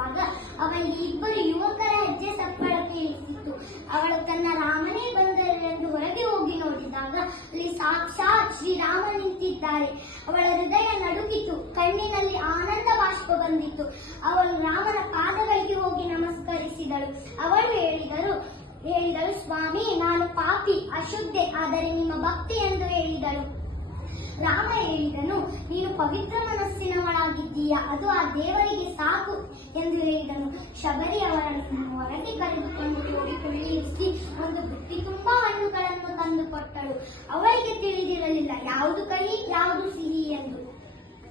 ಹೋಗುವಾಗ ಅವಳಿಗೆ ಇಬ್ಬರು ಯುವಕರ ಹೆಜ್ಜೆ ಸಪ್ಪಳ ಕೇಳಿಸಿತ್ತು. ಅವಳು ತನ್ನ ರಾಮನೇ ಬಂದರೆಂದು ಹೊರಗೆ ಹೋಗಿ ನೋಡಿದಾಗ ಅಲ್ಲಿ ಸಾಕ್ಷಾತ್ ಶ್ರೀರಾಮ ನಿಂತಿದ್ದಾರೆ. ಅವಳ ಹೃದಯ ನಡುಗಿತು, ಕಣ್ಣಿನಲ್ಲಿ ಆನಂದ ಬಾಷ್ಪ ಬಂದಿತ್ತು. ಅವಳು ರಾಮನ ಪಾದಗಳಿಗೆ ಹೋಗಿ ನಮಸ್ಕರಿಸಿದಳು. ಅವಳು ಹೇಳಿದಳು, ಸ್ವಾಮಿ, ನಾನು ಪಾಪಿ, ಅಶುದ್ಧೆ, ಆದರೆ ನಿಮ್ಮ ಭಕ್ತಿ ಎಂದು ಹೇಳಿದಳು. ರಾಮ ಹೇಳಿದನು, ನೀನು ಪವಿತ್ರ ಮನಸ್ಸಿನವಳಾಗಿದ್ದೀಯ, ಅದು ಆ ದೇವರಿಗೆ ಸಾಕು ಎಂದು ಹೇಳಿದನು. ಶಬರಿ ಅವರನ್ನು ಹೊರಗೆ ಕರೆದುಕೊಂಡು ಹೋಗಿ ಕುಳ್ಳಿರಿಸಿ ಒಂದು ಬುಟ್ಟಿ ತುಂಬಾ ಹಣ್ಣುಗಳನ್ನು ತಂದು ಕೊಟ್ಟಳು. ಅವಳಿಗೆ ತಿಳಿದಿರಲಿಲ್ಲ ಯಾವುದು ಕಹಿ ಯಾವುದು ಸಿಹಿ ಎಂದು.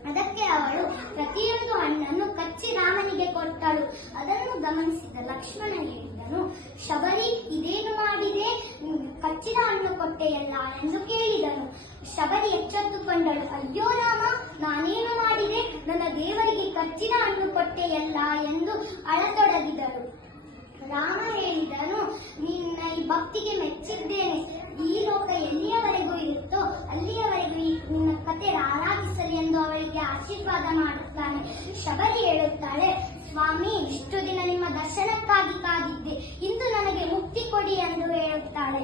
ಅದಕ್ಕೆ ಅವಳು ಪ್ರತಿಯೊಂದು ಹಣ್ಣನ್ನು ಕಚ್ಚಿ ರಾಮನಿಗೆ ಕೊಟ್ಟಳು. ಅದನ್ನು ಗಮನಿಸಿದ ಲಕ್ಷ್ಮಣ ಹೇಳಿದನು, ಶಬರಿ, ಇದೇನು ಮಾಡಿದೆ, ಕಚ್ಚಿದ ಹಣ್ಣು ಕೊಟ್ಟೆಯಲ್ಲ ಎಂದು ಕೇಳಿದನು. ಶಬರಿ ಎಚ್ಚೆತ್ತುಕೊಂಡಳು, ಅಯ್ಯೋ ರಾಮ, ನಾನೇನು ಮಾಡಿದೆ, ನನ್ನ ದೇವರಿಗೆ ಕಚ್ಚಿದ ಹಣ್ಣು ಕೊಟ್ಟೆಯಲ್ಲ ಎಂದು ಅಳತೊಡಗಿದಳು. ರಾಮ ಹೇಳಿದನು, ನಿನ್ನ ಈ ಭಕ್ತಿಗೆ ಮೆಚ್ಚಿದ್ದೇನೆ. ಈ ಲೋಕ ಎಲ್ಲಿಯವರೆಗೂ ಇರುತ್ತೋ ಅಲ್ಲಿಯವರೆಗೂ ನಿನ್ನ ಕತೆ ಆರಾಧಿಸಲಿ ಎಂದು ಅವಳಿಗೆ ಆಶೀರ್ವಾದ ಮಾಡುತ್ತಾನೆ. ಶಬರಿ ಹೇಳುತ್ತಾಳೆ, ಸ್ವಾಮಿ, ಇಷ್ಟು ದಿನ ನಿಮ್ಮ ದರ್ಶನಕ್ಕಾಗಿ ಕಾದಿದ್ದೆ, ಇಂದು ನನಗೆ ಮುಕ್ತಿ ಕೊಡಿ ಎಂದು ಹೇಳುತ್ತಾಳೆ.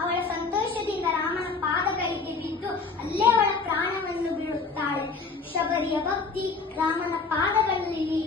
ಅವಳ ಸಂತೋಷದಿಂದ ರಾಮನ ಪಾದಗಳಿಗೆ ಬಿದ್ದು ಅಲ್ಲೇ ಅವಳ ಪ್ರಾಣವನ್ನು ಬಿಡುತ್ತಾಳೆ. ಶಬರಿಯ ಭಕ್ತಿ ರಾಮನ ಪಾದಗಳಲ್ಲಿ